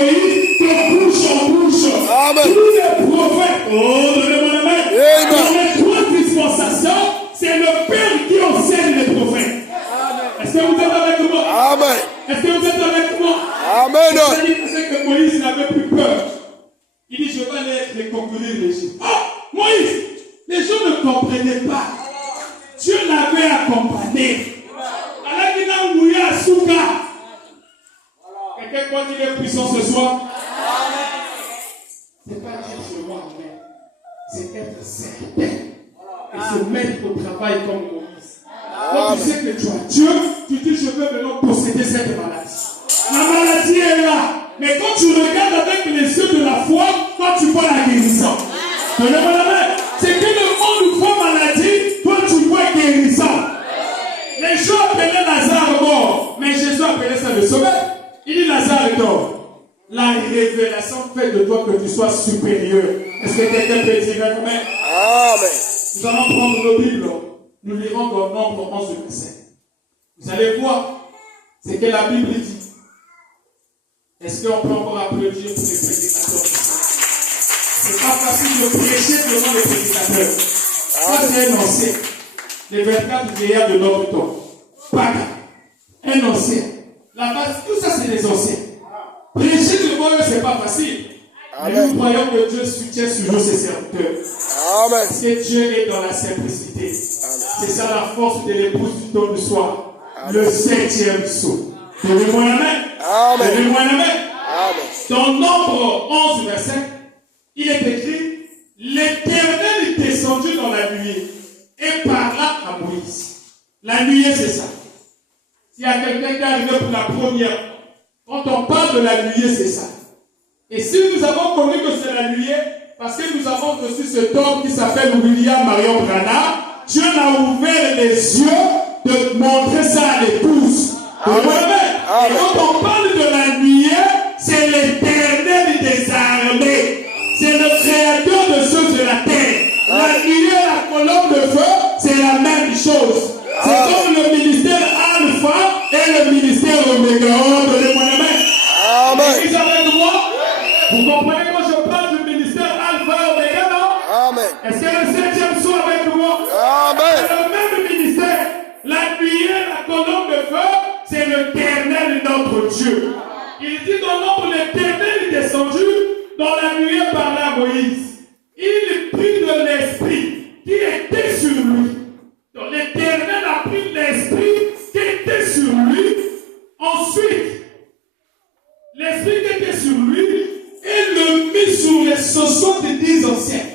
Moïse de bouche en bouche. Amen. Tous les prophètes, oh, donnez-moi la main. Amen. Dans les trois dispensations, c'est le Père qui enseigne les prophètes. Est-ce que vous êtes avec moi? Amen. Est-ce que vous êtes avec moi? Amen. C'est que Moïse n'avait plus peur. Il dit, je vais aller les concourir l'Égypte. Ah, Moïse, les gens ne comprenaient pas. Dieu l'avait accompagné. Alors qu'il a mouillé à Souka. Quelqu'un croit qu'il est puissant ce soir? C'est pas dire seulement amen. C'est être certain. Et se mettre au travail comme Moïse. Quand tu sais que tu as Dieu, tu dis, je veux maintenant posséder cette maladie. La maladie est là. Mais quand tu regardes avec les yeux de la foi, toi tu vois la guérison. Donnez-moi la main. C'est que le monde voit maladie, toi tu vois guérison. Les gens appelaient Lazare mort, mais Jésus appelait ça le sauveur. Il dit Lazare est mort. La révélation fait de toi que tu sois supérieur. Est-ce que quelqu'un peut dire amen? Amen. Nous allons prendre nos Bibles. Nous lirons dans Nombre 11 verset. Vous allez voir ce que la Bible dit. Est-ce qu'on peut encore applaudir pour les prédicateurs? C'est pas facile de prêcher devant les prédicateurs. Ça, c'est un ancien. Les 24 vieillards de notre temps. Paga. Un ancien. La base, tout ça, c'est des anciens. Prêcher devant eux, c'est pas facile. Amen. Mais nous croyons que Dieu soutient toujours ses serviteurs. Amen. Parce que Dieu est dans la simplicité. C'est ça la force de l'épouse du don du soir. Amen. Le 7e saut. Donnez-moi la main. Amen. Donnez-moi la main. Amen. Dans Nombre 11 verset, il est écrit, l'Éternel est descendu dans la nuée et parla à Moïse. La nuée, c'est ça. S'il y a quelqu'un qui est arrivé pour la première, quand on parle de la nuée, c'est ça. Et si nous avons connu que c'est la nuée, parce que nous avons reçu cet homme qui s'appelle William Marion Branham, Dieu a ouvert les yeux de montrer ça à l'épouse. Amen. Et quand on parle de la nuée, c'est l'Éternel des armées. C'est le créateur de ceux de la terre. La nuée, la colonne de feu, c'est la même chose. C'est comme le ministère Alpha et le ministère Oméga. Donnez-moi la main. Amen. Vous avec moi? Vous comprenez quand je parle du ministère Alpha et Oméga, non? Amen. Est-ce que le 7e soit avec moi? Amen. C'est le même ministère. La nuée, la colonne de feu, c'est l'Éternel notre Dieu. Il dit dans l'ombre, l'Éternel est descendu dans la nuée par la Moïse. Il prit de l'esprit qui était sur lui. Donc l'Éternel a pris l'esprit qui était sur lui. Ensuite, l'esprit qui était sur lui et le mit sur les 70 anciens.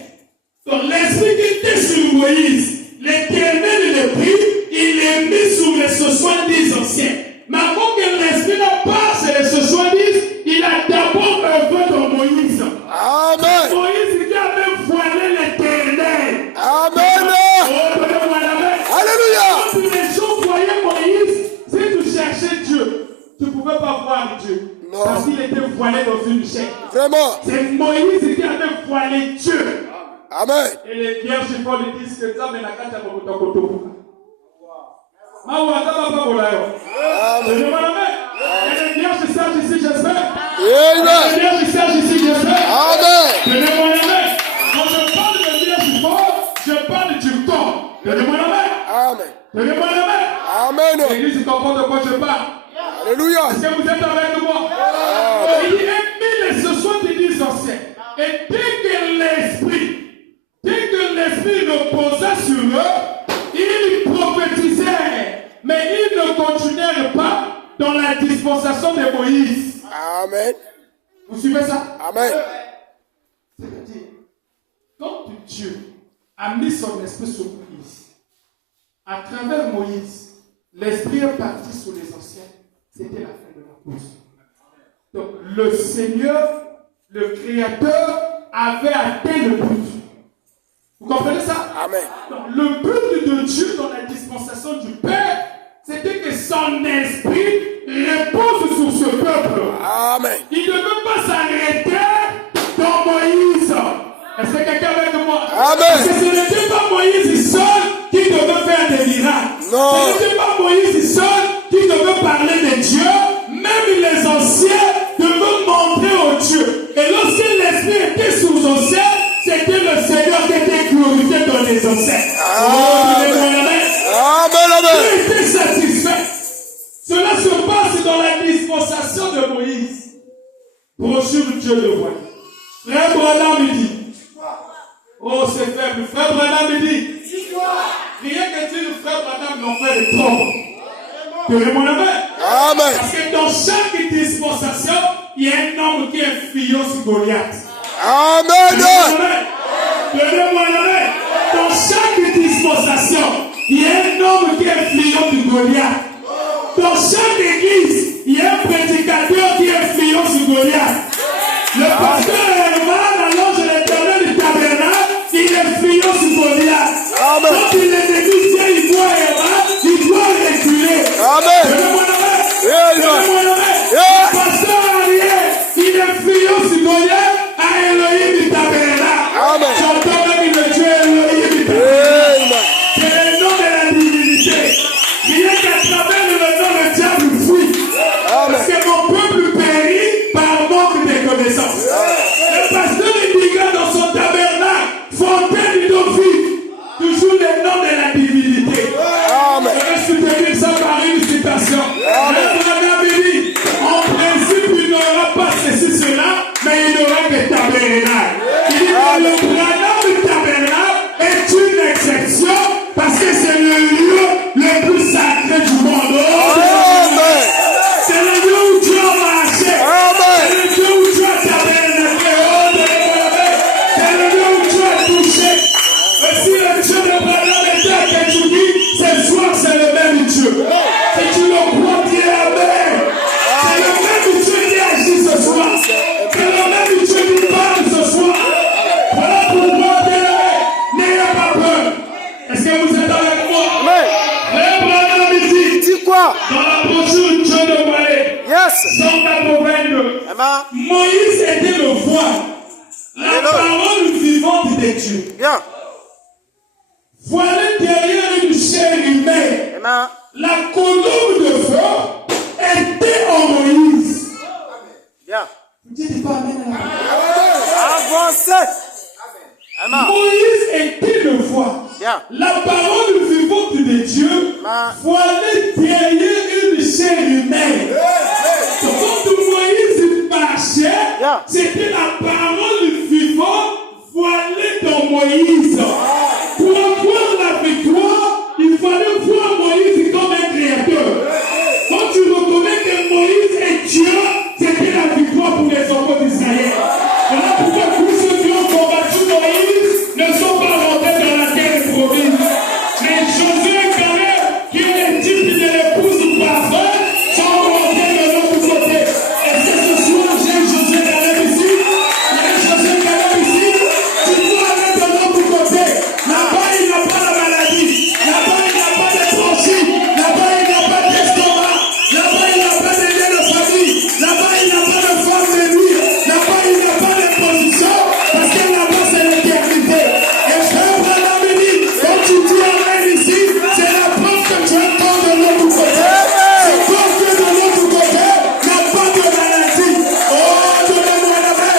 Donc l'esprit qui était sur Moïse, l'Éternel le prit, il est mis sur les 70 anciens. Mais avant que l'esprit n'a pas sur les 70, il a d'abord œuvré dans Moïse. Amen. Moïse qui avait voilé l'Éternel. Amen. Alléluia. Quand les gens voyaient Moïse, si tu cherchais Dieu, tu ne pouvais pas voir Dieu. Non. Parce qu'il était voilé dans une chaîne. Vraiment. C'est Moïse qui avait voilé Dieu. Amen. Et les vierges folles disent que ça, mais la carte a beaucoup de temps. Et les vierges sages ici, j'espère. Les vierges sages ici, j'espère. Amen. Donnez-moi la main. Quand je parle de vierges folles, je parle du temps. Donnez-moi la main. Amen. Donnez-moi la main. Amen. L'église comprend de quoi je parle. Alléluia. Est-ce que vous êtes avec moi? Il est mis les 70 anciens. Et dès que l'esprit reposa sur eux, ils prophétisèrent. Mais ils ne continuèrent pas dans la dispensation de Moïse. Amen. Vous suivez ça? Amen. C'est-à-dire, quand Dieu a mis son esprit sur Moïse, à travers Moïse, l'esprit est parti sur les anciens. C'était la fin de la course. Donc, le Seigneur, le Créateur, avait atteint le but. Vous comprenez ça? Amen. Donc, le but de Dieu dans la dispensation du Père, c'était que son esprit repose sur ce peuple. Amen. Il ne veut pas s'arrêter dans Moïse. Est-ce que quelqu'un est avec moi? Amen. Parce que ce n'était pas Moïse seul qui devait faire des miracles. Non. Ce n'était pas Moïse seul qui devait parler de Dieu. Même les anciens devaient montrer Seigneur qui était glorifié dans les ancêtres. Amen. Tu étais satisfait. Cela se passe dans la dispensation de Moïse. Brochure Dieu le voit. Frère Branham me dit. Oh, c'est faible. Frère Branham me dit. Rien que dire le frère Branham n'en fait de trop. Tu es mon amen. Amen. Parce que dans chaque dispensation, il y a un homme qui est fillon sur Goliath. Amen. Dans chaque dispensation, il y a un homme qui est fillon du Goliath. Dans chaque église, il y a un prédicateur qui est fillon sur Goliath. Le pasteur Herman, à l'ange de l'Éternel du tabernacle, il est fillon sur Goliath. Quand il est venu, il voit Herman, il doit reculer. Amen. Le pasteur Ariel, il est fillon sur Goliath à Elohim du tabernacle. J'entends même le Dieu Elohim du tabernacle. C'est le nom de la divinité. Rien qu'à travers le nom, le diable fuit. Parce que mon peuple périt par manque de connaissances. Le pasteur Indiga dans son tabernacle, fontaine du Dauphin, toujours le nom de la divinité. Je vais soutenir ça par une citation. Le Branham dit, en principe, il n'aura pas ceci, cela, mais il n'aura que tabernacle. Il dit que le Branham du tabernacle est une exception parce que c'est le lieu le plus sacré du monde. C'est le lieu où Dieu a marché. C'est le lieu où Dieu a tabernacle. C'est le lieu où Dieu a touché. Et si le Dieu de Branham était à Kentucky, ce soir c'est le même Dieu. Si tu le crois, dis Amen. C'est le même Dieu qui agit ce soir. C'est le même Dieu qui parle ce soir. Voilà pourquoi, bien-aimé, n'ayez pas peur. Est-ce que vous êtes avec moi? Le Branham dit quoi? dans la brochure Dieu de Malais, 182, Moïse était le voile, la parole vivante de Dieu. Bien. Voilé derrière une chair humaine, la colombe de feu était en Moïse. Bien. Dites pas Amen à la Avancez. Moïse était le voile. La parole vivante de Dieu, voilée derrière une chair humaine. Quand Moïse marchait, c'était la parole vivante voilée dans Moïse. Pour avoir la victoire, il fallait voir Moïse comme un créateur. Quand tu reconnais que Moïse est Dieu, c'était la victoire pour les enfants d'Israël. Voilà pourquoi tous ceux qui ont combattu Moïse ne sont pas rentrés dans la terre promise. Mais Josué et Caleb, qui est le type de l'épouse parfaite, sont rentrés de l'autre côté. Est-ce que ce soir j'ai Josué et Caleb ici? Il y a Josué et Caleb ici? Tu dois aller de l'autre côté. Là-bas, il n'y a pas de maladie. Là-bas, il n'y a pas de bronchite. Là-bas, il n'y a pas d'estomac. Là-bas, il n'y a pas de lien de famille. Là-bas, il n'y a pas de femme de nuit. Là-bas, il n'y a pas de position. Parce que là-bas, c'est l'éternité. Et frère Branham me dit, quand tu dis Amen ici, c'est la preuve que tu es encore de l'autre côté. C'est toi qui es de l'autre côté. Il n'y a pas de maladie. Oh, donnez-moi la main.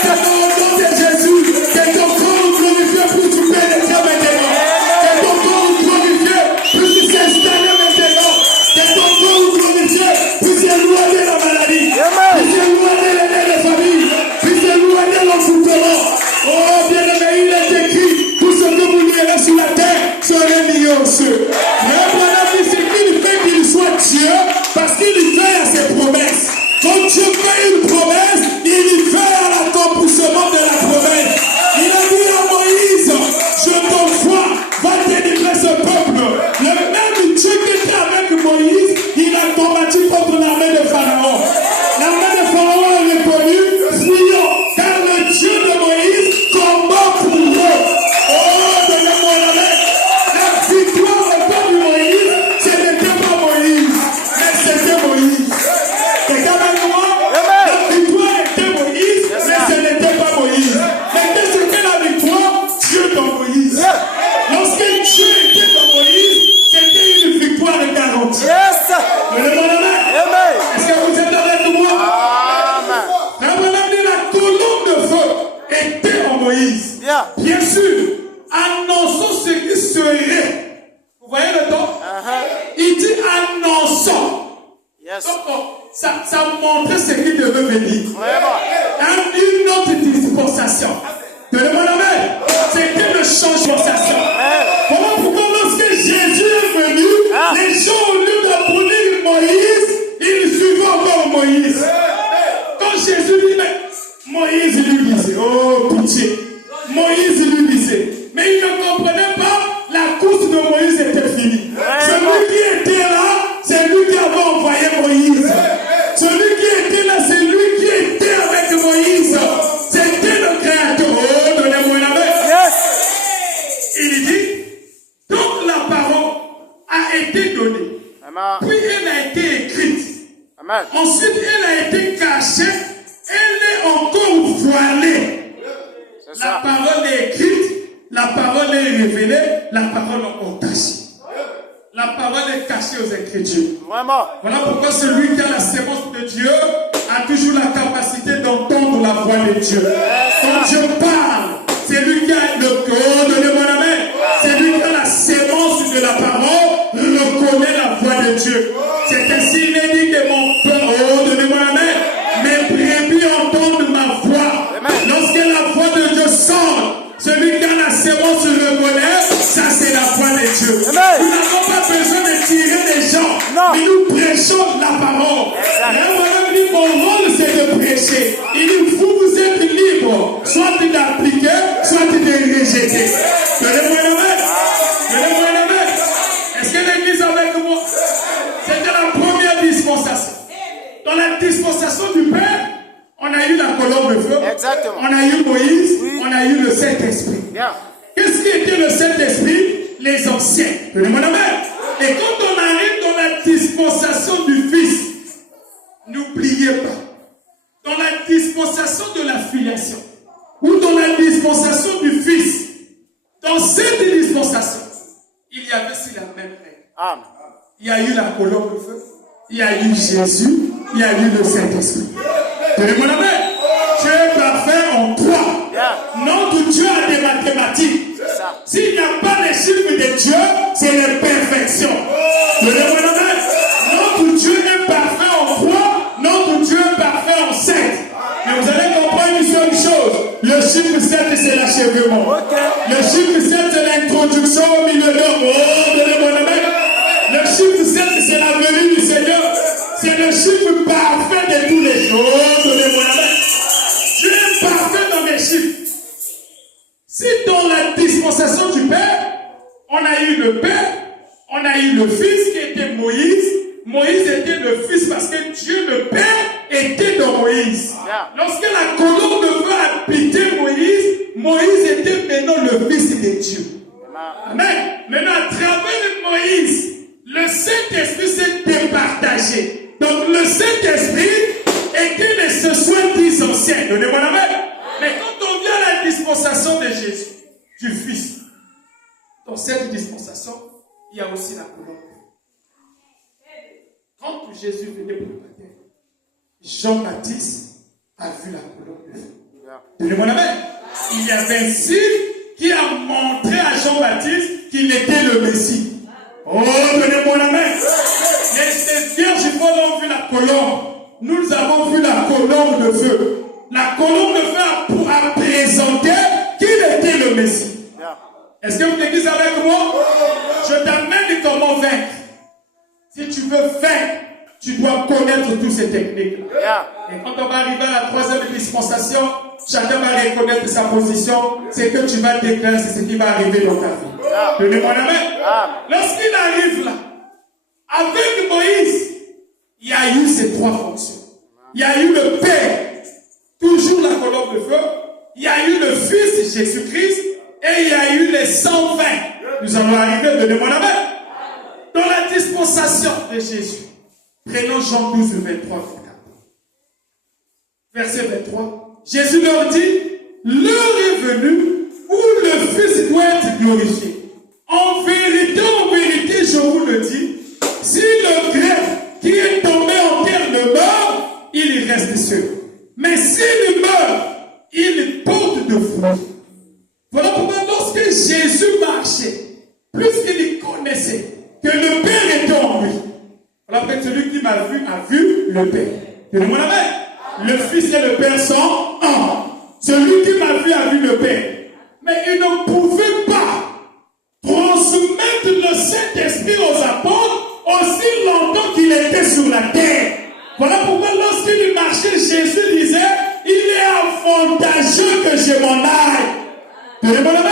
C'est au nom de Jésus. Que ton corps glorifié pour tu pénétrer maintenant. Que ton corps glorifié pour tu s'installer maintenant. Que ton corps glorifié pour s'éloigner la maladie. Pour s'éloigner les familles. Pour s'éloigner l'enfoutement. Oh, bien-aimé, il est écrit, tout ce que vous lirez sur la terre serait mis aux cieux. Mais voilà, c'est qu'il fait qu'il soit Dieu, parce qu'il fait à ses promesses. Quand Dieu fait une promesse, il fait à l'accomplissement de la promesse. Il a dit à Moïse, je t'envoie, va délivrer ce peuple. Le même Dieu qui était avec Moïse, il a combattu contre l'armée de Pharaon. L'armée de Pharaon est reconnue, fuyons, car le Dieu de Moïse combat pour eux. Oh, donnez-moi la main. La victoire au peuple de Moïse, ce n'était pas Moïse, mais c'était Moïse. Quelqu'un avec moi? La victoire sûr, annonçons ce qui serait. Vous voyez le temps? Il dit annonçons. Yes. Donc, ça montrait ce qui devait venir. Vraiment. Une autre dispensation. Donnez-moi la main. C'était le changement de dispensation. Comment pourquoi lorsque Jésus est venu, les gens au lieu d'appeler Moïse, ils suivaient encore Moïse. Quand Jésus dit, mais Moïse lui disait, oh pitié. Moïse lui disait, mais il ne comprenait pas, la course de Moïse était finie. Celui qui était là, c'est lui qui avait envoyé Moïse. Celui qui était là, c'est lui qui était avec Moïse. C'était le Créateur. Oh, donnez-moi la main. Il dit, donc la parole a été donnée. Puis elle a été écrite. Ensuite, elle a été cachée. Elle est encore voilée. La parole est écrite, la parole est révélée, la parole est encore cachée. La parole est cachée aux Écritures. Vraiment. Voilà pourquoi celui qui a la sémence de Dieu a toujours la capacité d'entendre la voix de Dieu. Quand Dieu parle, c'est lui qui a le cœur, donnez-moi la main. C'est lui qui a la sémence de la parole, reconnaît la voix de Dieu. C'est ainsi il est dit que mon père, oh, donnez-moi la main. Mes brebis entendent ma voix. Lorsque la voix de Dieu sort, celui qui a la sémence reconnaît, ça c'est la voix de Dieu. Nous n'avons pas besoin de tirer les gens, mais nous prêchons la parole. Et dit, mon rôle c'est de prêcher. Il dit, vous êtes libre, soit d'appliquer, soit de rejeter. Donnez-moi la main. Donnez-moi la main. Est-ce que l'église est avec moi? C'était la première dispensation. Dans la dispensation du Père, on a eu la colombe de feu. Exactement. On a eu Moïse. On a eu le Saint-Esprit. Qu'est-ce qui était le Saint-Esprit? Les anciens. Donnez-moi la main. Et quand on arrive dans la dispensation du Fils, n'oubliez pas, dans la dispensation de la filiation, ou dans la dispensation du Fils, dans cette dispensation, il y avait aussi la même règle. Il y a eu la colombe de feu, il y a eu Jésus, il y a eu le Saint-Esprit. Donnez-moi la main. Tu es parfait en toi. Notre Dieu a des mathématiques. S'il n'y a pas les chiffres de Dieu, c'est l'imperfection. Donnez-moi la main. Notre Dieu est parfait en 3, notre Dieu est parfait en 7. Mais vous allez comprendre une seule chose. Le chiffre 7, c'est l'achèvement. Le chiffre 7, c'est l'introduction au milieu de l'homme. Oh, donnez-moi la main. Le chiffre 7, c'est la venue du Seigneur. C'est le chiffre parfait de tous les jours. Donnez-moi la main. Dieu est parfait dans les chiffres. Si dans la dispensation du Père, on a eu le Père, on a eu le Fils qui était Moïse. Moïse était le Fils parce que Dieu le Père était dans Moïse. Lorsque la colombe de feu a habité Moïse, Moïse était maintenant le Fils de Dieu. Amen. Maintenant, à travers Moïse, le Saint-Esprit s'est départagé. Donc, le Saint-Esprit était les ce soi-disant anciens. Donnez-moi la main. Mais quand on vient à la dispensation de Jésus, du Fils, dans cette dispensation, il y a aussi la colombe. Quand Jésus venait pour le baptême, Jean-Baptiste a vu la colombe de feu. Donnez-moi la main. Il y avait un signe qui a montré à Jean-Baptiste qu'il était le Messie. Oh, donnez-moi la main. Les vierges folles ont vu la colombe. Nous avons vu la colombe de feu. La colombe de feu a présenté qu'il était le Messie. Est-ce que vous êtes avec moi? Je t'amène comment vaincre. Si tu veux vaincre, tu dois connaître toutes ces techniques. Et quand on va arriver à la troisième dispensation, chacun va reconnaître sa position. C'est que tu vas déclarer, c'est ce qui va arriver dans ta vie. Donnez-moi la main. Lorsqu'il arrive là, avec Moïse, il y a eu ces trois fonctions. Il y a eu le Père, toujours la colombe de feu. Il y a eu le Fils, Jésus-Christ. Et il y a eu les 120. Nous allons arriver, donnez-moi la main. Dans la dispensation de Jésus, prenons Jean 12, 23, 24. Verset 23. Jésus leur dit, l'heure est venue où le Fils doit être glorifié. En vérité, je vous le dis, si le greffe qui est tombé en terre ne meurt, il y reste seul. Mais s'il meurt, il porte de fruits. Voilà pourquoi le Père. Donnez-moi la main. Le Fils et le Père sont un. Celui qui m'a vu a vu le Père. Mais il ne pouvait pas transmettre le Saint-Esprit aux apôtres aussi longtemps qu'il était sur la terre. Voilà pourquoi lorsqu'il marchait, Jésus disait, il est avantageux que je m'en aille. Donnez-moi la main.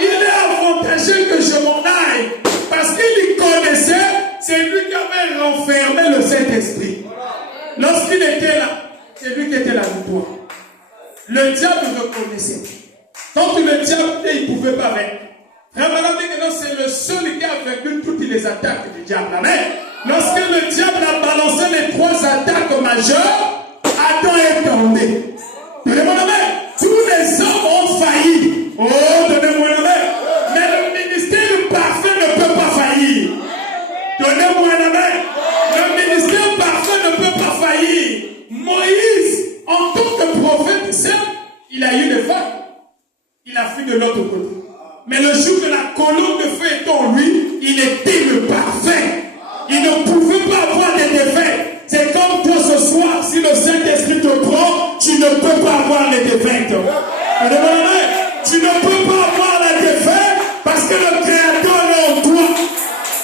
Il est avantageux que je m'en aille. Parce qu'il connaissait, c'est lui qui avait renfermé le Saint-Esprit. Lorsqu'il était là, c'est lui qui était la victoire. Le diable reconnaissait. Tant que le diable était, il ne pouvait pas vaincre. Frère, madame, c'est le seul qui a vaincu toutes les attaques du diable. Amen. Lorsque le diable a balancé les 3 attaques majeures, Adam est tombé. Donnez-moi la main. Tous les hommes ont failli. Oh, donnez-moi la main. Mais le ministère parfait ne peut pas faillir. Donnez-moi la main. Le ministère parfait ne peut pas faillir. Moïse, en tant que prophète, certes, il a eu des vagues. Il a fui de l'autre côté. Mais le jour de la colonne de feu étant en lui, il était le parfait. Il ne pouvait pas avoir des défaites. C'est comme toi ce soir, si le Saint-Esprit te prend, tu ne peux pas avoir les défaites. Tu ne peux pas avoir la défaite parce que le Créateur est en toi.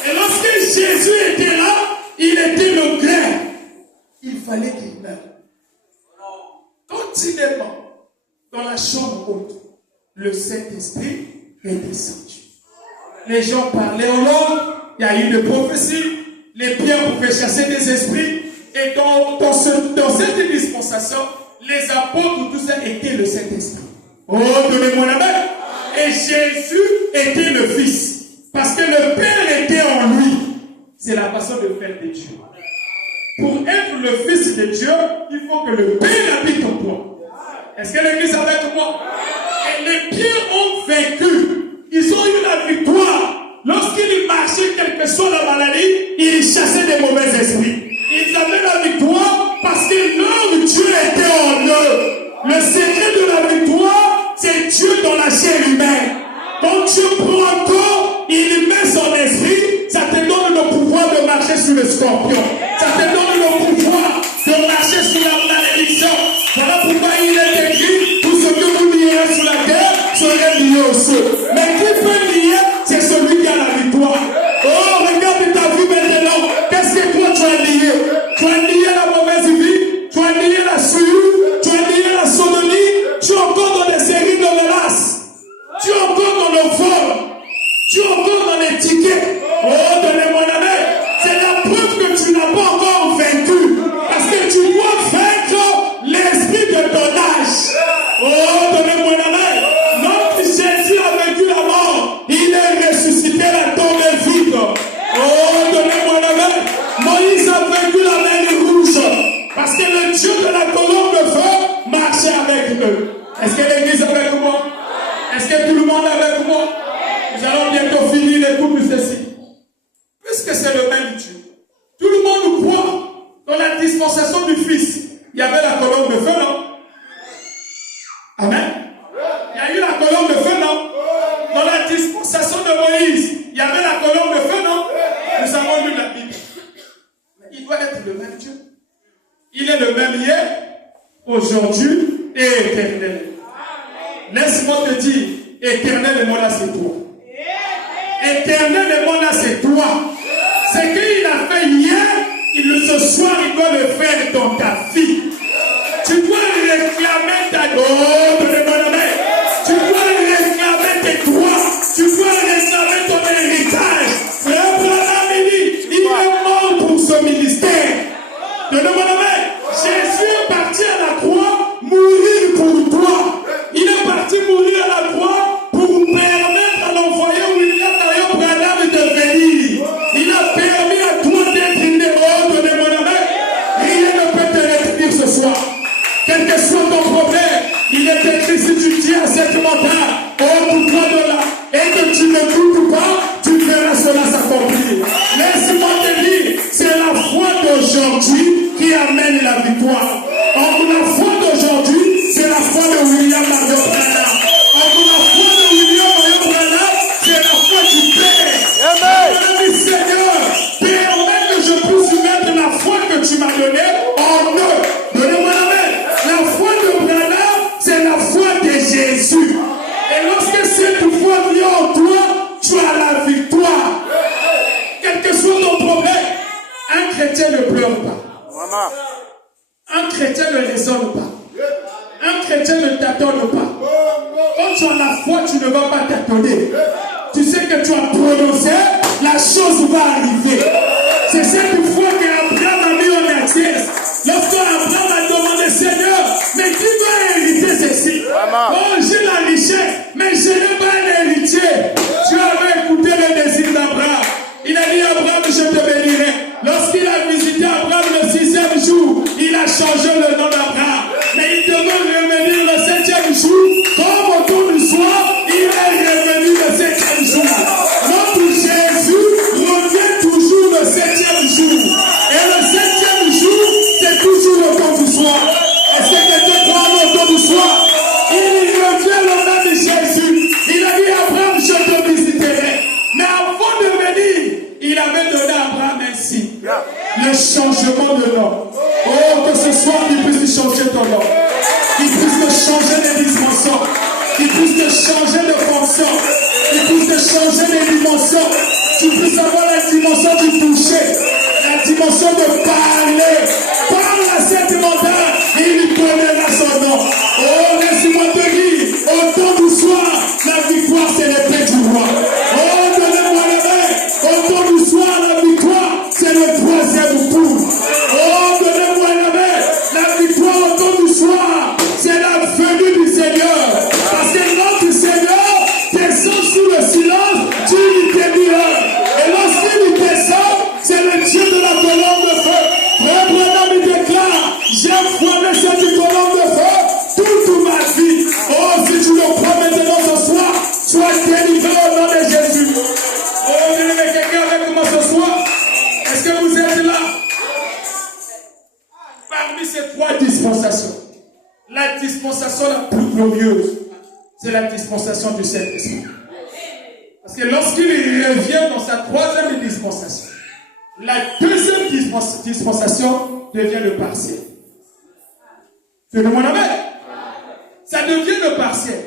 Et lorsque Jésus était là, il était le grain. Il fallait qu'il meure. Quand il est mort, dans la chambre haute, le Saint-Esprit est descendu. Les gens parlaient en langue, il y a eu des prophéties, les pierres pouvaient chasser des esprits, et dans cette dispensation, les apôtres, tout ça était le Saint-Esprit. Oh, donnez-moi la main. Et Jésus était le Fils, parce que le Père était en lui. C'est la façon de faire de Dieu. Pour être le Fils de Dieu, il faut que le Père habite en toi. Est-ce que l'Église est avec moi? Et les pierres ont vaincu. Ils ont eu la victoire. Lorsqu'ils marchaient, quelle que soit la maladie, ils chassaient des mauvais esprits. Ils avaient la victoire parce que leur Dieu était en eux. Le secret de la victoire, c'est Dieu dans la chair humaine. Quand Dieu prend corps, il met son esprit, ça te donne le pouvoir de marcher sur le scorpion. Ça te donne le pouvoir de marcher sur la malédiction. Voilà pourquoi il est écrit, tout ce que vous lierez sur la terre serait lié au ciel. Mais qui peut lier, c'est celui qui a la victoire. Oh, regarde ta vie maintenant. Qu'est-ce que toi tu as lié? Tu as lié la mauvaise vie, tu as lié la souillure, tu as lié la sodomie, tu es encore dans des séries de menaces, tu es encore dans le vol, tu es encore dans les tickets. Oh, donnez-moi la main. C'est la preuve que tu n'as pas encore vaincu. Parce que tu dois vaincre l'esprit de ton âge. Oh, donnez-moi la main. Notre Jésus a vaincu la mort. Il est ressuscité, la tombe est vide. Oh, donnez-moi la main. Moïse a vaincu la mer rouge. Parce que le Dieu de la colonne de feu marchait avec eux. Est-ce que l'Église est avec moi? Est-ce que tout le monde est avec moi? Nous allons bientôt finir les couples ceci. Puisque c'est le même Dieu. Tout le monde croit dans la dispensation du Fils. Il y avait la colonne de feu, non? Amen. Il y a eu la colonne de feu, non? Dans la dispensation de Moïse, il y avait la colonne de feu, non? Nous avons lu la Bible. Mais il doit être le même Dieu. Il est le même hier, aujourd'hui et éternel. Laisse-moi te dire, éternellement là c'est toi. Éternellement là c'est toi. Ce qu'il a fait hier, ce soir il doit le faire dans ta vie. Tu dois réclamer ta tu dois réclamer tes droits. Tu dois réclamer ton héritage. Frère Branham, il est mort pour ce ministère. Donnez-moi la main. Jésus est parti à la croix mourir pour toi. Il est parti mourir à la croix pour permettre à l'envoyé William Marion Branham de venir. Il a permis à toi d'être une héros. Donnez-moi la main. Rien ne peut te retenir ce soir. Quel que soit ton problème, il est écrit si tu dis à cette montagne, oh pour toi de là, et que tu ne doutes pas, tu verras cela s'accomplir. Laisse-moi te dire, c'est la foi d'aujourd'hui qui amène la victoire. Or, la foi d'aujourd'hui, c'est la foi de William Marion Branham. Or, la foi de William Marion Branham, c'est la foi du Père. Amen. Seigneur, permets que je puisse mettre la foi que tu m'as donnée Jésus. Et lorsque cette foi vient en toi, tu as la victoire. Quel que soit ton problème, un chrétien ne pleure pas. Un chrétien ne raisonne pas. Un chrétien ne t'attend pas. Quand tu as la foi, tu ne vas pas t'attendre. Tu sais que tu as prononcé, la chose va arriver. C'est cette foi qu'Abraham a mis en exercice. Lorsque Abraham a demandé, Seigneur, mais qui va hériter ceci? Oh, j'ai la richesse, mais je n'ai pas un héritier. Dieu avait écouté le désir d'Abraham. Il a dit, Abraham, je te bénirai. Lorsqu'il a visité Abraham le 6e jour, il a changé le nom d'Abraham. Mais il devait revenir le 7e jour. Comme autour du soir, il est revenu le 7e jour. Notre Jésus revient toujours le 7e jour. Et le 7e jour, c'est toujours le temps du soir. Est-ce que quelqu'un croit au temps du soir? Il revient le nom de Jésus. Il a dit, Abraham, je te visiterai. Mais avant de venir, il avait donné à Abraham un signe. Le changement de nom. Oh, que ce soit qu'il puisse changer ton nom. Qu'il puisse te changer des dimensions. Qu'il puisse te changer de fonction. Qu'il puisse te changer des dimensions. Tu puisses avoir la dimension du toucher. La dimension de parler. Parle à cette montagne. Il connaîtra son nom. Oh, laisse-moi te dire. Au temps du soir, la victoire, c'est l'épée du roi. Oh, donnez-moi les mains. Au temps du soir, la victoire, c'est le 3e coup. Oh, donnez-moi la main. La victoire au temps du soir, c'est la venue du Seigneur. Parce que notre Seigneur descend sous le silence, Dieu lui bénira. Et lorsqu'il descend, c'est le Dieu de la colonne de feu. Frère Branham, il déclare, j'ai formé cette colonne de feu toute ma vie. Oh, si tu le crois maintenant ce soir, sois délivré au nom de Jésus. Oh, bien aimé, quelqu'un avec moi ce soir? Est-ce que vous êtes là? Parmi ces 3 dispensations, la dispensation la plus glorieuse, c'est la dispensation du Saint-Esprit. Parce que lorsqu'il revient dans sa 3e dispensation, la 2e dispensation devient le partiel. C'est le mon amen. Ça devient le partiel.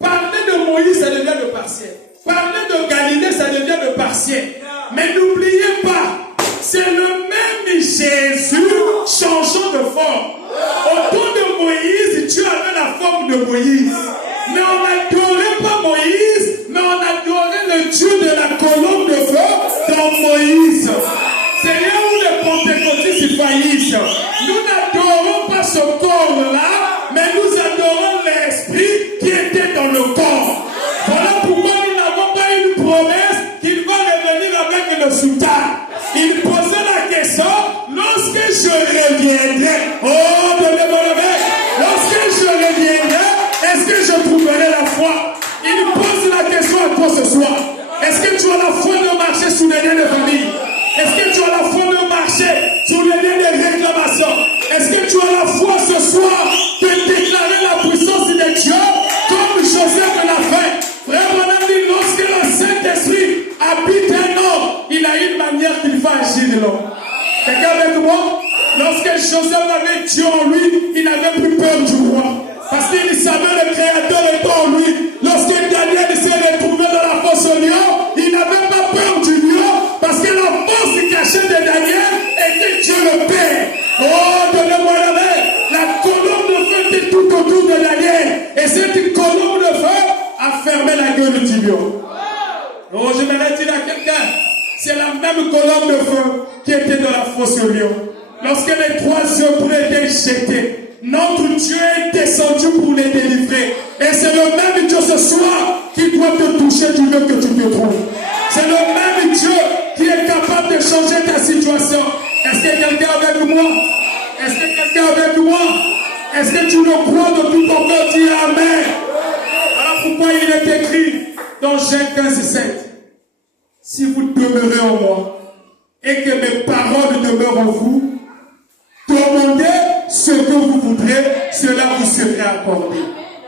Parler de Moïse, ça devient le partiel. Parler de Galilée, ça devient le partiel. Mais n'oubliez pas, c'est le même Jésus changeant de forme. Au temps de Moïse, Dieu avait la forme de Moïse. Mais on n'adorait pas Moïse, mais on adorait le Dieu de la colonne de feu dans Moïse. C'est là où les pentecôtistes faillissent. Nous n'adorons pas ce corps-là, mais nous adorons l'esprit qui était dans le corps. Voilà pourquoi nous n'avons pas une promesse qu'il va revenir avec le sultan. Il posait la question, lorsque je reviendrai, oh, donnez-moi le mec, lorsque je reviendrai, est-ce que je trouverai la foi? Il pose la question à toi ce soir. Est-ce que tu as la foi de marcher sous les liens de famille? Est-ce que tu as la foi de marcher sous les liens de réclamation? Est-ce que tu as la foi ce soir de déclarer la puissance de Dieu comme Joseph l'a fait? Frère Branham dit, lorsque le Saint-Esprit habite un homme, il a une manière qu'il va agir de l'homme. Quelqu'un avec moi? Lorsque Joseph avait Dieu en lui, il n'avait plus peur du roi. Parce qu'il savait le Créateur était en lui. Lorsque Daniel s'est retrouvé dans la fosse au lion, il n'avait pas peur du lion parce que la force cachée de Daniel était Dieu le Père. Oh, donnez-moi la main. La colonne de feu était tout autour de Daniel. Et cette colonne de feu a fermé la gueule du lion. Oh, je vais dire à quelqu'un, c'est la même colonne de feu qui était dans la fosse au lion. Lorsque les 3 œufs étaient jetés, notre Dieu est descendu pour les délivrer. Et c'est le même Dieu ce soir qui doit te toucher du lieu que tu te trouves. C'est le même Dieu qui est capable de changer ta situation. Est-ce que quelqu'un avec moi? Est-ce que quelqu'un avec moi? Est-ce que tu le crois de tout ton cœur? Dis Amen. Voilà pourquoi il est écrit dans Jean 15:7. Si vous demeurez en moi et que mes paroles demeurent en vous, demandez ce que vous voudrez, cela vous sera accordé.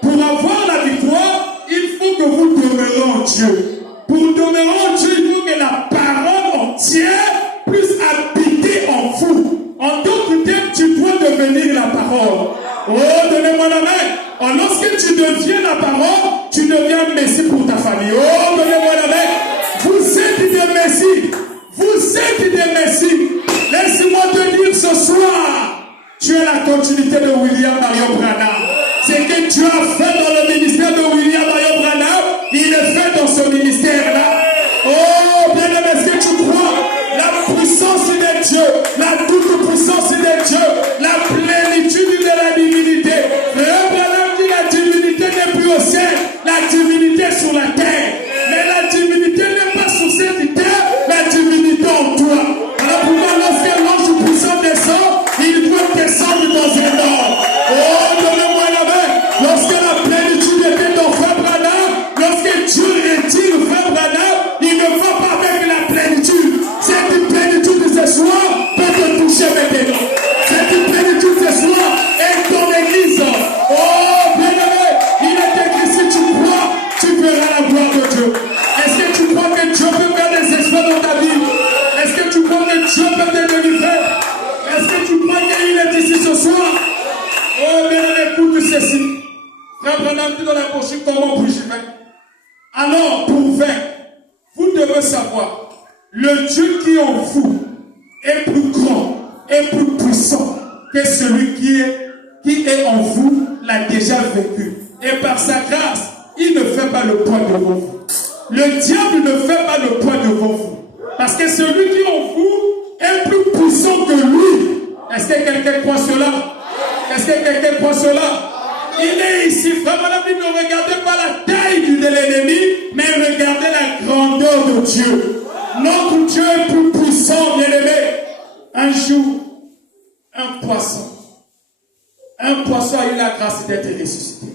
Pour avoir la victoire, il faut que vous demeurez en Dieu. Pour demeurer en Dieu, il faut que la parole entière puisse habiter en vous. En d'autres termes, tu dois devenir la parole. Oh, donnez-moi la main. Alors, lorsque tu deviens la parole, tu deviens Messie pour ta famille. Oh, donnez-moi la main. Vous êtes des Messies. Vous êtes des Messies. Laisse-moi te dire ce soir, tu es la continuité de William Marion Branham. Ce que tu as fait dans le ministère de William Marion Branham, il est fait dans ce ministère-là. Oh, bien-aimé, est-ce que tu crois? La puissance de Dieu, la toute-puissance de Dieu, la plénitude de la divinité. Frère Branham dit la divinité n'est plus au ciel, la divinité est sur la terre. Mais la divinité n'est pas sur cette terre, la divinité en toi. Alors pourquoi lorsque l'ange puissant descend, il peut descendre dans un ordre. Oh, donnez-moi la main. Lorsque la plénitude était dans Frère Branham, lorsque Dieu retire Frère Branham, il ne va pas avec la plénitude. Cette plénitude de ce soir peut te toucher maintenant. Cette plénitude de ce soir est ton église. Oh, bien-aimé, il est écrit, si tu crois, tu verras la gloire de Dieu. Est-ce que tu crois que Dieu peut faire des exploits dans ta vie? Est-ce que tu crois que Dieu peut te délivrer? Est-ce que tu crois qu'il est ici ce soir? Oh, bien-aimé, écoute ceci. Frère Branham dit dans la prochaine, comment puis-je faire? Alors, pour faire, vous devez savoir, le Dieu qui est en vous est plus grand, est plus puissant que celui qui est en vous, l'a déjà vécu. Et par sa grâce, il ne fait pas le poids devant vous. Le diable ne fait pas le poids devant vous. Parce que celui qui est en vous est plus puissant que lui. Est-ce que quelqu'un croit cela? Est-ce que quelqu'un croit cela? Il est ici. Frère Branham dit, ne regardez pas la taille de l'ennemi, mais regardez la grandeur de Dieu. Notre Dieu est plus puissant, bien-aimé. Un jour, un poisson a eu la grâce d'être ressuscité.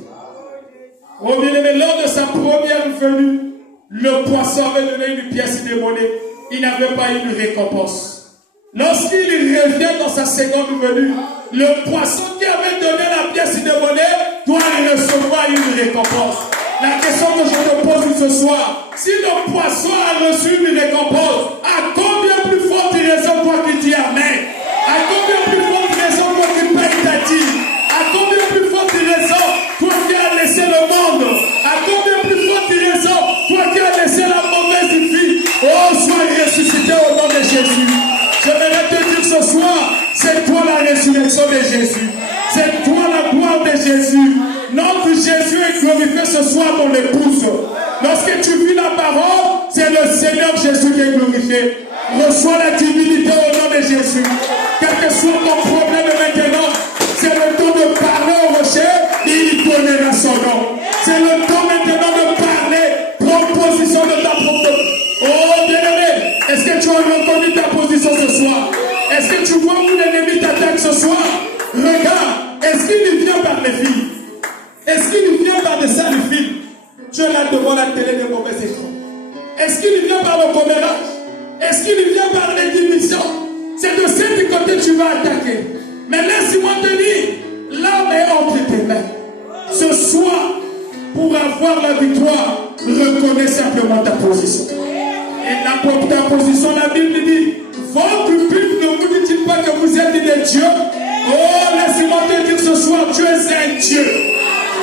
Oh, bien-aimé, lors de sa première venue, le poisson avait donné une pièce de monnaie. Il n'avait pas eu une récompense. Lorsqu'il revient dans sa seconde venue, le poisson qui avait donné la pièce de monnaie doit recevoir une récompense. La question que je te pose ce soir, si le poisson a reçu une récompense, à combien plus forte raison toi qui dis Amen? À combien plus forte raison toi qui payes ta dîme? À combien plus forte raison toi qui as laissé le monde? À combien plus forte raison toi qui as laissé la mauvaise vie? Oh, sois ressuscité au nom de Jésus. Je voudrais te dire ce soir, c'est toi la résurrection de Jésus. C'est toi la gloire de Jésus. Notre Jésus est glorifié ce soir, mon épouse. Lorsque tu vis la parole, c'est le Seigneur Jésus qui est glorifié. Reçois la divinité au nom de Jésus. Quel que soit ton problème maintenant, c'est le temps de parler au rocher, il donnera son nom. C'est le temps maintenant de parler, proposition de ta propre. Oh bien-aimé, est-ce que tu as reconnu ta position ce soir? Est-ce que tu vois où l'ennemi t'attaque ce soir? Regarde, est-ce qu'il vient par les filles? Est-ce qu'il vient par des sales films? Tu es là devant la télé de mauvais écrans. Est-ce qu'il vient par le commérage? Est-ce qu'il vient par les divisions? C'est de ce côté que tu vas attaquer. Mais laisse-moi te dire, l'âme est entre tes mains. Ce soir, pour avoir la victoire, reconnais simplement ta position. Et ta position, la Bible dit, votre but ne vous dit pas que vous êtes des dieux. Oh, laisse-moi te dire ce soir, tu es un Dieu.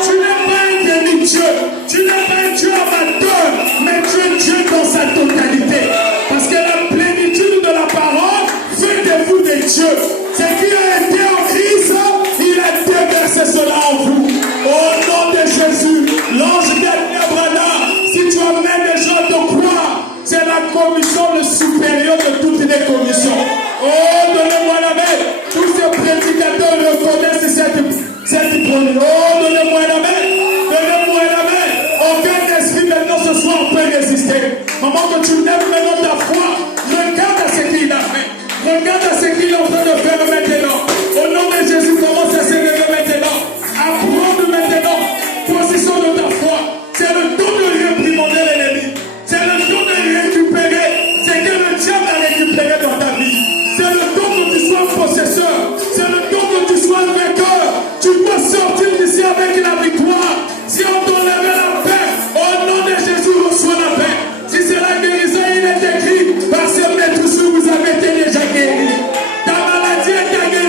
Tu n'es pas un demi-dieu. Tu n'es pas un Dieu amateur, mais tu es Dieu dans sa totalité. Parce que la plénitude de la parole fait de vous des dieux. Ce qui a été en Christ, il a déversé cela en vous. Au nom de Jésus, l'ange d'Abraham, si tu amènes des gens de croire, c'est la commission le supérieur de toutes les commissions. Oh, donnez-moi la main. Tous ces prédicateurs reconnaissent cette promesse. Oh, donnez-moi la main. Donnez-moi la main. Aucun esprit maintenant ce soir peut résister. Maman, que tu lèves maintenant ta foi, regarde à ce qu'il a fait. Regarde à ce qu'il est en train de faire maintenant. Au nom de Jésus, commence à s'élever maintenant. Apprends maintenant. Position de ta foi. C'est le temps de réprimander l'ennemi. C'est le temps de récupérer ce que le diable a récupéré dans ta vie. C'est le temps que tu sois possesseur. C'est le temps que tu sois vainqueur. Tu dois sortir d'ici avec la victoire. Si on t'enlève la paix, au nom de Jésus, reçois la paix. Si c'est la guérison, il est écrit, par ce maître, vous avez été déjà guéri. Ta maladie est guérie.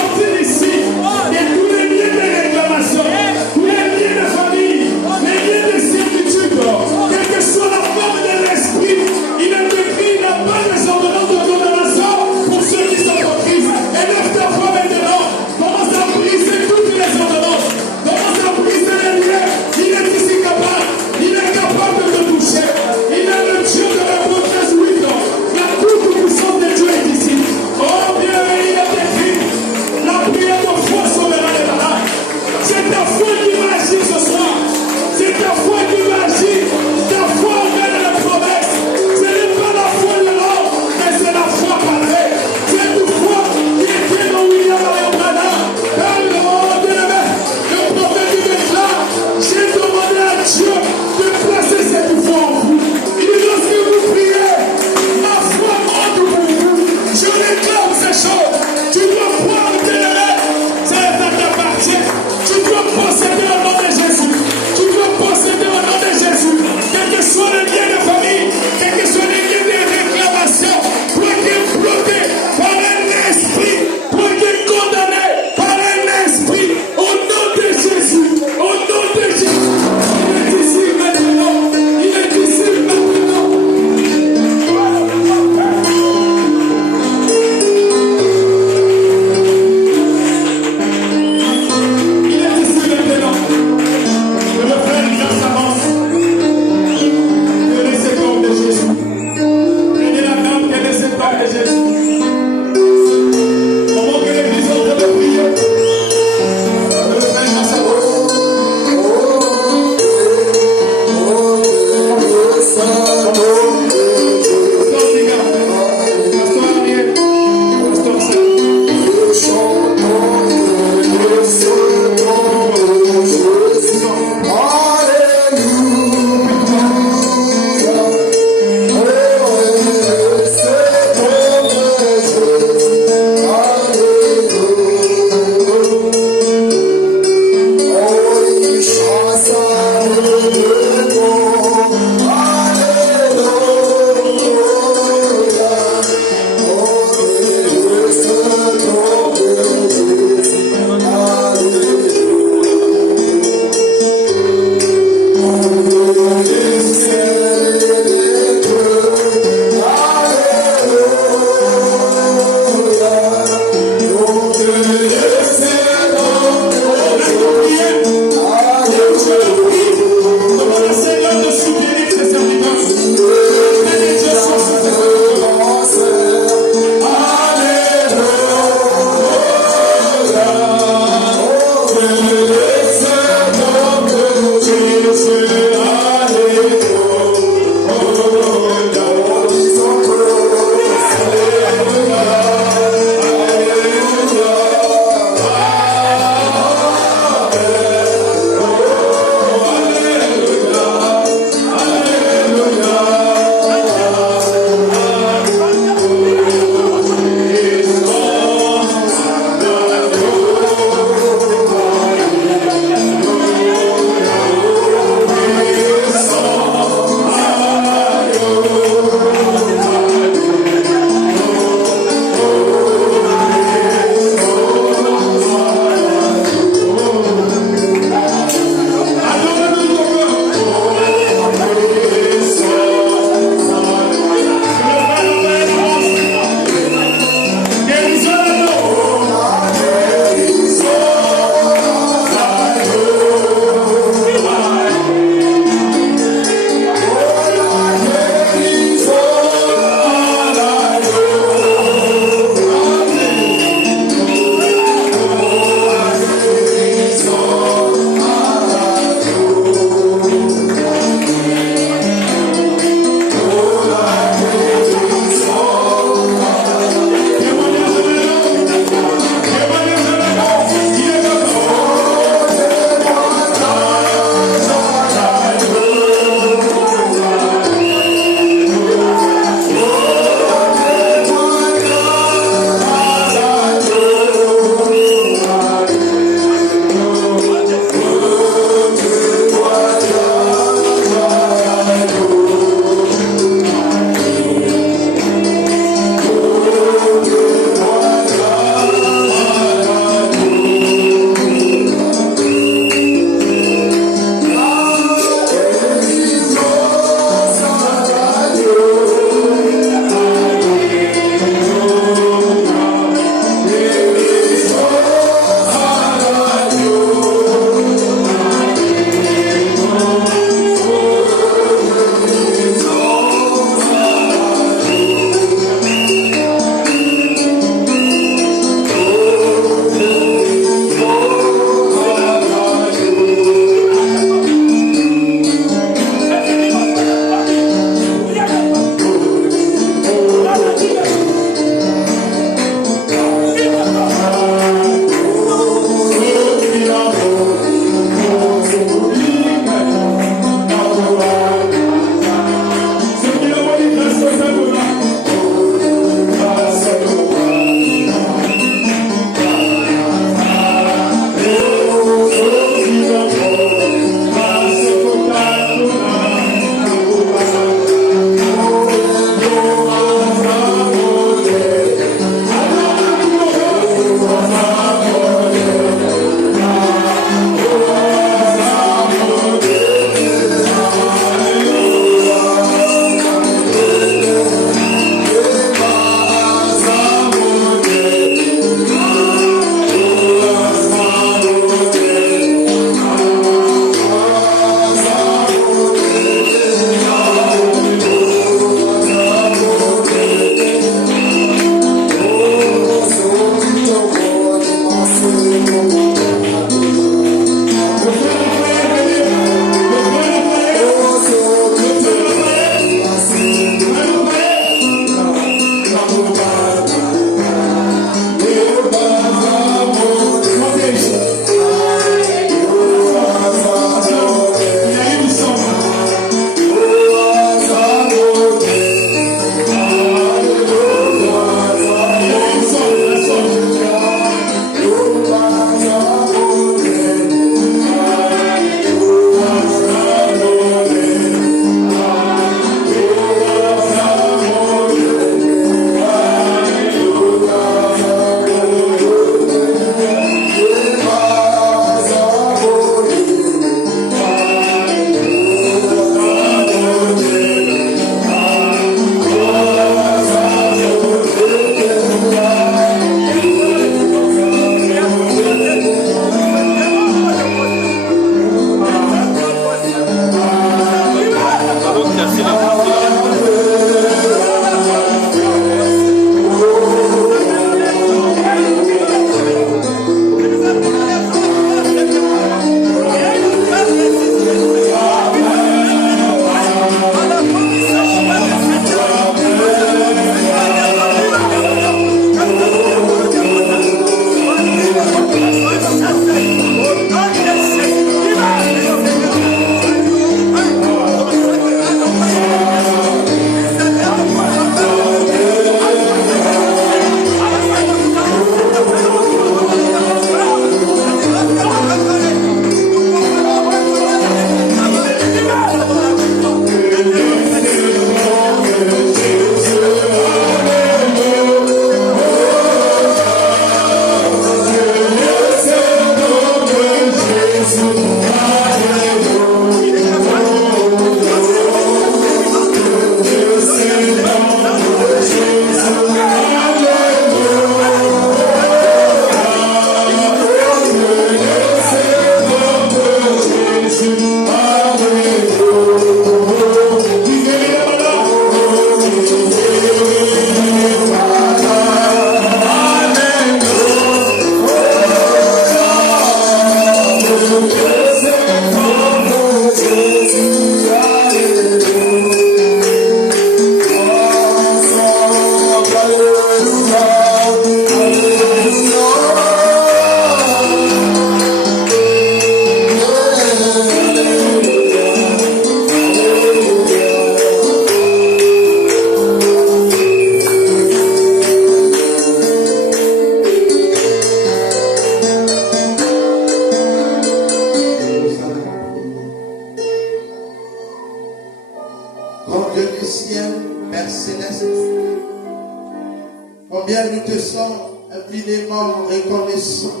Combien nous te sommes infiniment reconnaissants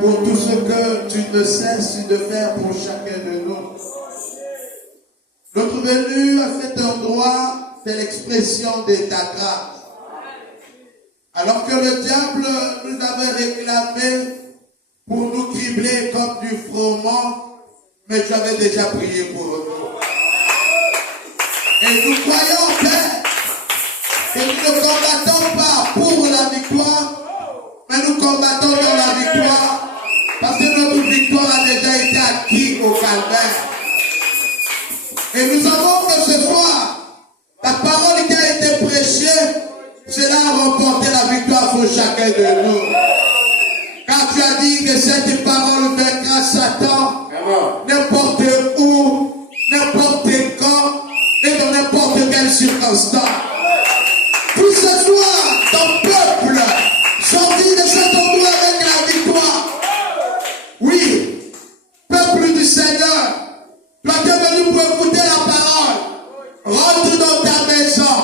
pour tout ce que tu ne cesses de faire pour chacun de nous. Notre venue à cet endroit, c'est l'expression de ta grâce. Alors que le diable nous avait réclamé pour nous cribler comme du froment, mais tu avais déjà prié pour nous. Et nous croyons, Père, que nous ne combattons pas pour la victoire, mais nous combattons dans la victoire, parce que notre victoire a déjà été acquise au calvaire. Et nous savons que ce soir, la parole qui a été prêchée, cela a remporté la victoire pour chacun de nous. Car tu as dit que cette parole vaincra Satan, n'importe où, n'importe quand, et dans n'importe quelle circonstance. Puis ce soir, ton peuple sorti de cet endroit avec la victoire. Oui, peuple du Seigneur, toi qui es venu pour écouter la parole, rentre dans ta maison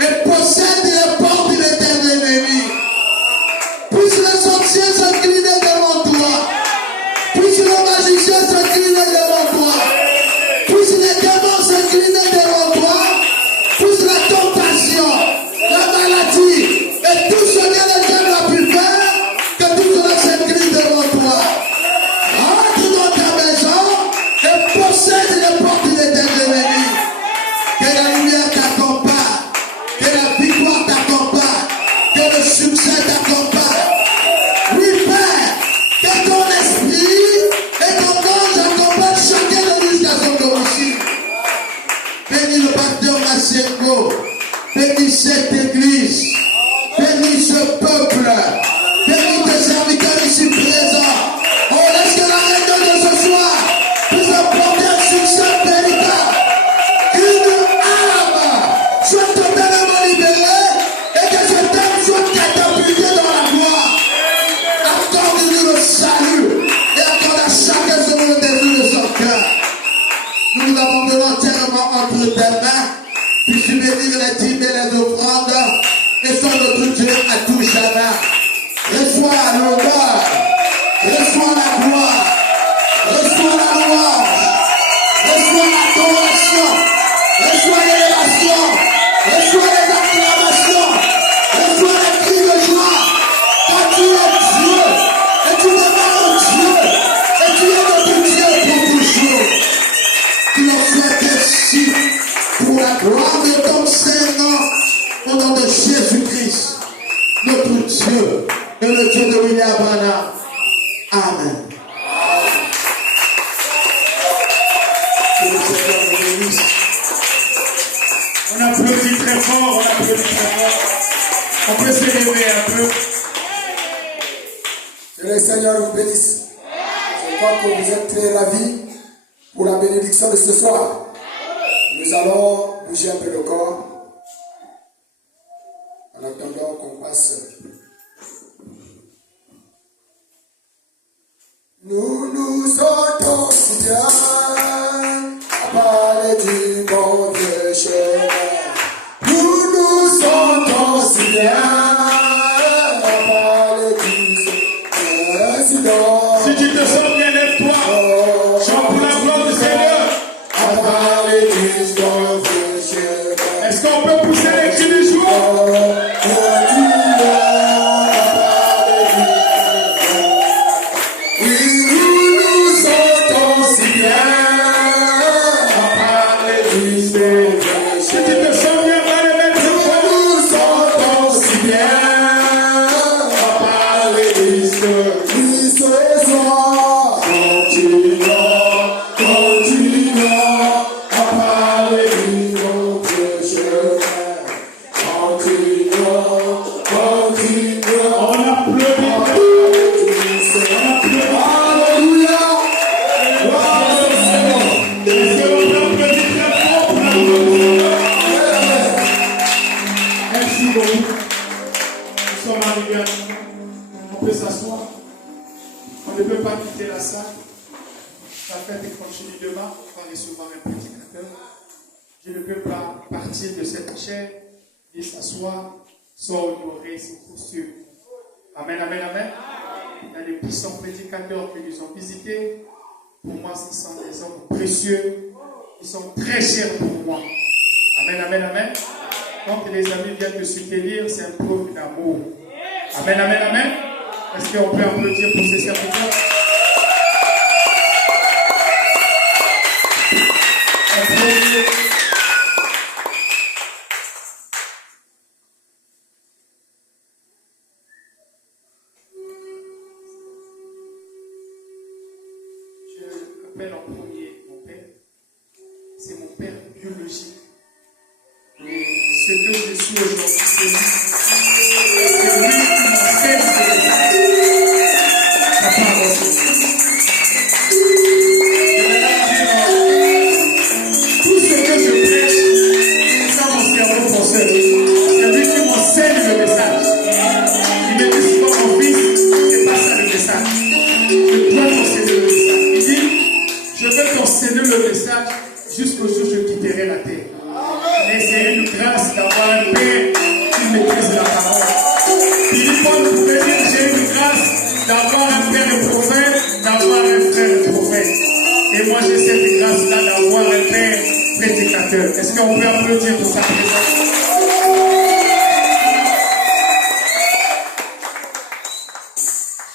et possède les portes de tes ennemis. Puisse les sorciers s'incliner devant toi. Puisse le magicien s'incliner devant toi. Puisse les démons s'incliner devant toi. Puisse la tentation, la maladie et tout ce que le diable a pu faire, que tout cela s'incline devant toi. Rentre dans ta maison et possède les portes de tes ennemis. Que la lumière t'accompagne, que la victoire t'accompagne, que le succès t'accompagne. Oui, Père, que ton esprit et ton ange accompagnent chacun de nous jusqu'à son domicile. Bénis le pasteur Massengo, bénis cette église, bénis ce peuple, bénis tes serviteurs ici présents. Oh, laisse que la réunion de ce soir puisse apporter un succès véritable. Qu'une âme soit totalement libérée et que cette âme soit catapultée dans la gloire. Accorde-nous le salut et accorde à chacun selon le désir de son cœur. Nous nous abandonnons entièrement entre tes mains. Puisses bénir les dîmes et les offrandes et sois notre Dieu à tout jamais. Reçois l'honneur, reçois la gloire, reçois la louange, reçois l'adoration, reçois l'élévation, reçois les acclamations, reçois les cris de joie. Car tu es Dieu et tu demeures Dieu et tu es notre Dieu pour toujours. Tu en souhaites ainsi pour la gloire de ton Saint-Nom, au nom de Jésus-Christ, notre Dieu et le Dieu de William Branham. Amen. Que le Seigneur nous bénisse. On applaudit très fort, on applaudit très fort. On peut s'élever un peu. Que le Seigneur vous bénisse. Je crois que vous êtes très ravis pour la bénédiction de ce soir. Nous allons bouger un peu le corps en attendant qu'on passe. Nous nous sentons si bien à parler du bon vieux chemin. Nous nous sentons si bien à parler du président. Si tu te sens bien, lève-toi. Chante pour la gloire du Seigneur. À parler du bon vieux chemin. Est-ce qu'on peut pousser les cris du jour? Oui, nous nous sentons si bien. sommes arrivés à nous, on peut s'asseoir. On ne peut pas quitter la salle. La fête continue demain. On va recevoir un prédicateur. Je ne peux pas partir de cette chair et s'asseoir sans honorer ses costumes. Amen, amen, amen. Il y a des puissants prédicateurs qui nous ont visités. Pour moi, ce sont des hommes précieux. Ils sont très chers pour moi. Amen, amen, amen. Quand les amis viennent me soutenir, c'est un preuve d'amour. Amen, amen, amen. Est-ce qu'on peut applaudir pour ces serviteurs? Je appelle en premier mon père. C'est mon père biologique. Et ce que je suis aujourd'hui, c'est lui qui m'enseigne ce message. Papa, tout ce que je prêche, ça mon cerveau penseur. C'est lui qui m'enseigne le message. Il me dit souvent, mon fils, c'est pas ça le message. Je dois t'enseigner le message. Il dit, je vais t'enseigner le message jusqu'au jour où je quitterai la terre. Mais c'est une grâce d'avoir un père qui maîtrise la parole. Philippon pouvait dire, j'ai une grâce d'avoir un père prophète, d'avoir un frère prophète. Et moi j'ai cette grâce-là d'avoir un père prédicateur. Est-ce qu'on peut applaudir pour sa présence?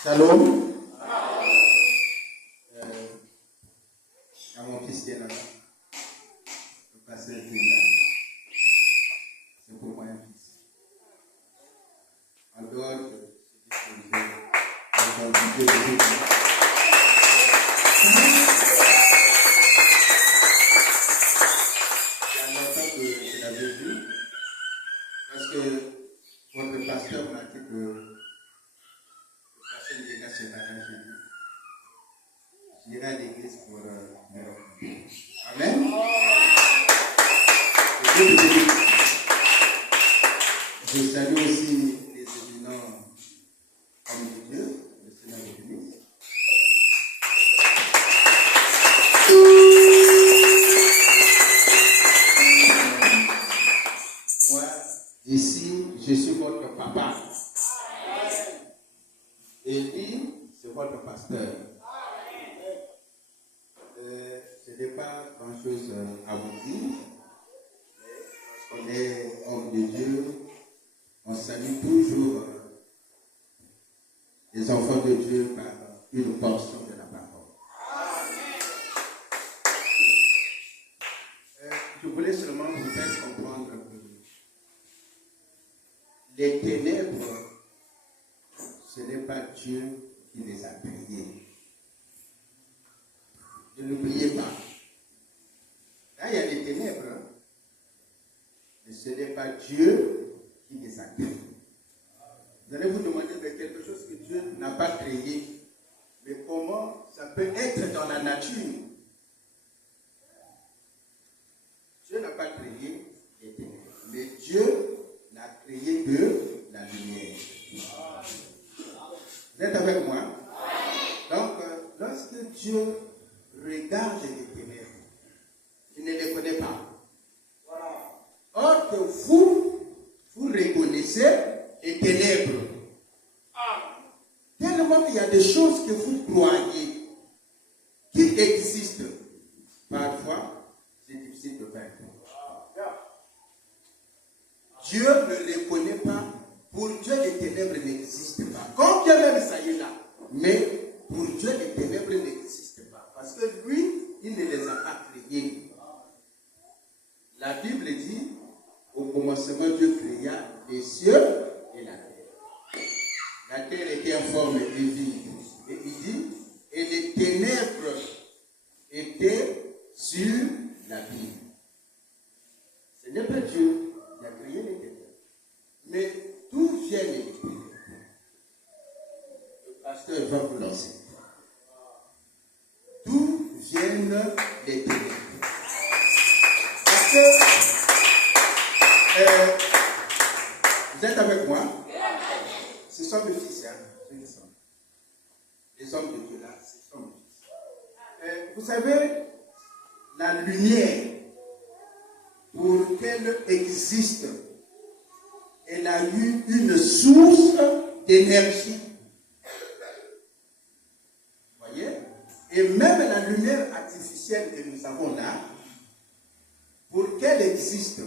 Shalom. À mon fils qui est là. Le pasteur qui est là. C'est pour moi un fils. En dehors de ce que je vais il y a longtemps que je l'avais vu, parce que votre pasteur m'a dit que le pasteur de l'église c'est pas j'ai dit. J'irai à l'église pour me rencontrer. Amen. Je salue aussi les éminents hommes de Dieu, le Seigneur de l'Église. Moi, ici, je suis votre papa. Et lui, c'est votre pasteur. Je n'ai pas grand-chose à vous dire. On est homme de Dieu, on salue toujours les enfants de Dieu par une portion de la parole. Je voulais seulement vous faire comprendre que les ténèbres, ce n'est pas Dieu qui les a créées. Ne l'oubliez pas. Là, il y a les ténèbres. Mais ce n'est pas Dieu qui les a créés. Vous allez vous demander de quelque chose que Dieu n'a pas créé. Mais comment ça peut être dans la nature? Dieu n'a pas créé les ténèbres. Mais Dieu n'a créé que la lumière. Vous êtes avec moi? Donc, lorsque Dieu regarde les ténèbres, il ne les connaît pas. Or que vous reconnaissez les ténèbres. Tellement qu'il y a des choses que vous croyez qui existent. Parfois, c'est difficile de faire. Dieu ne les connaît pas. Pour Dieu, les ténèbres n'existent pas. Quand bien même ça y est là. Mais pour Dieu, les ténèbres n'existent pas. Parce que lui, il ne les a pas créées. La Bible dit, au commencement, Dieu créa les cieux et la terre. La terre était informe et vide. Et il dit, et les ténèbres étaient sur la vie. Ce n'est pas Dieu qui a créé les ténèbres. Mais d'où viennent les ténèbres? Le pasteur va vous lancer. D'où viennent les ténèbres? Parce que vous êtes avec moi? sommes fils, hein. Les hommes de Dieu là, ce sont fils. Vous savez, la lumière, pour qu'elle existe, elle a eu une source d'énergie. Vous voyez? Et même la lumière artificielle que nous avons là, pour qu'elle existe,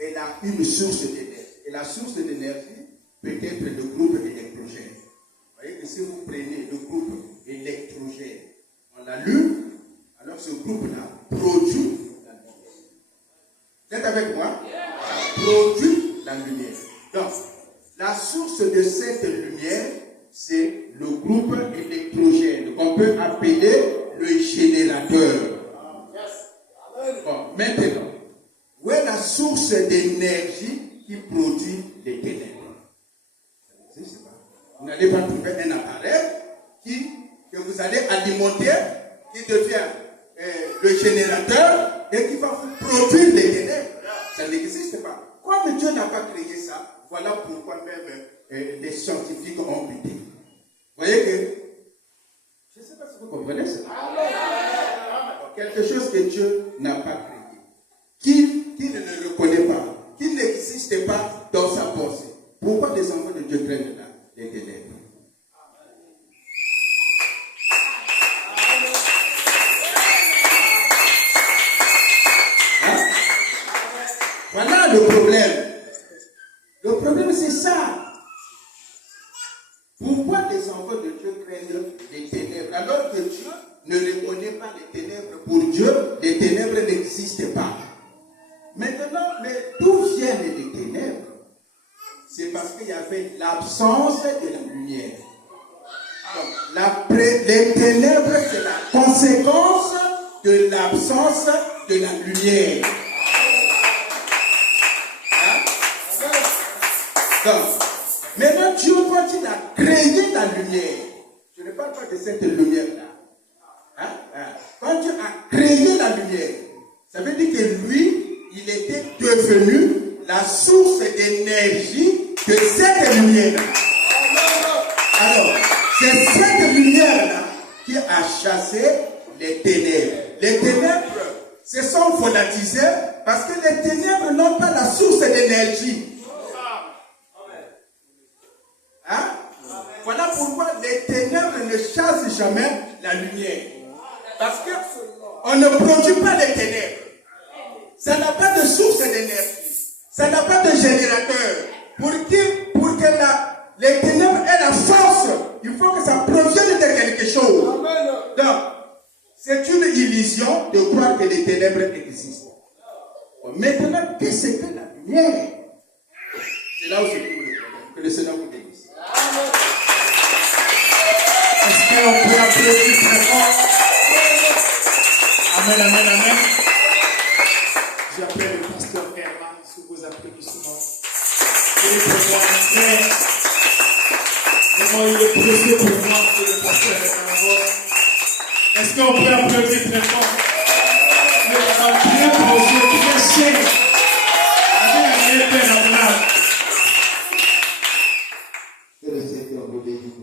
elle a une source d'énergie. Et la source d'énergie peut être le groupe électrogène. Vous voyez que si vous prenez le groupe électrogène, on l'allume, alors ce groupe-là produit la lumière. Vous êtes avec moi? Produit la lumière. Donc, la source de cette lumière, c'est le groupe électrogène qu'on peut appeler le générateur. Bon, maintenant, où est la source d'énergie qui produit les ténèbres? Ça n'existe pas. Vous n'allez pas trouver un appareil que vous allez alimenter, qui devient le générateur et qui va vous produire les ténèbres. Ça n'existe pas. Comme Dieu n'a pas créé ça, voilà pourquoi même les scientifiques ont buté. Vous voyez que, je ne sais pas si vous comprenez ça. Quelque chose que Dieu n'a pas créé, qui ne le reconnaît pas, qui n'existe pas dans sa pensée. Pourquoi les enfants de Dieu craignent là les ténèbres? Hein? Voilà le problème. Le problème, c'est ça. Pourquoi les enfants de Dieu craignent les ténèbres alors que Dieu ne reconnaît pas les ténèbres? Pour Dieu, les ténèbres n'existent pas. Maintenant, mais d'où viennent les ténèbres? C'est parce qu'il y avait l'absence de la lumière. Donc, les ténèbres, c'est la conséquence de l'absence de la lumière. Hein? Donc, maintenant, Dieu, quand il a créé la lumière, je ne parle pas de cette lumière-là. Hein? Quand Dieu a créé la lumière, ça veut dire que lui, il était devenu la source d'énergie de cette lumière-là. Alors, c'est cette lumière-là qui a chassé les ténèbres. Les ténèbres se sont volatilisées parce que les ténèbres n'ont pas la source d'énergie. Hein? Voilà pourquoi les ténèbres ne chassent jamais la lumière. Parce qu'on ne produit pas les ténèbres. Ça n'a pas de source d'énergie. Ça n'a pas de générateur. Pour que les ténèbres aient la force, il faut que ça provienne de quelque chose. Donc, c'est une illusion de croire que les ténèbres existent. Maintenant, qu'est-ce que la lumière? C'est là où se trouve le problème. Que le Seigneur vous bénisse. Est-ce qu'on peut applaudir très fort? Amen, amen, amen. J'appelle le pasteur Herman sous vos applaudissements. Il est pour moi très... Vraiment, il est pressé pour moi que le pasteur Herman. Est-ce qu'on peut applaudir très fort? Il est vraiment très projet, très cher. Avec un bien père. Que le Seigneur vous bénisse.